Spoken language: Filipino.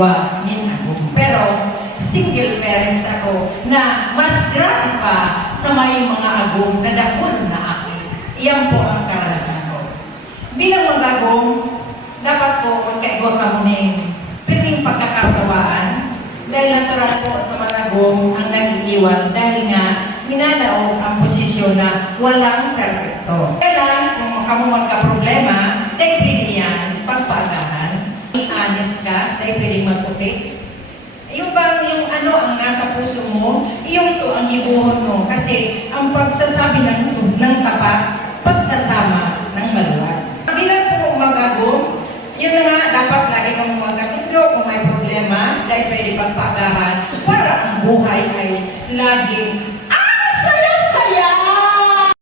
kagwa min ako. Pero single parents ako na mas grabe pa sa may mga agong na dakol na ako. Iyan po ang karanasan ko. Bilang mga agong, dapat po magkaigwa ka muna piling pagkakatawaan dahil natural po sa mga agong ang nag-iiwan dahil nga minanaog ang posisyon na walang perfecto. Kaya kung kamu magka-problema, dahil pwede yan pagpagahan. Honest ka, dahil pwede magtupit. Yung bang yung ano ang nasa puso mo, yung ito ang ibuhon mo. Kasi ang pagsasabi ng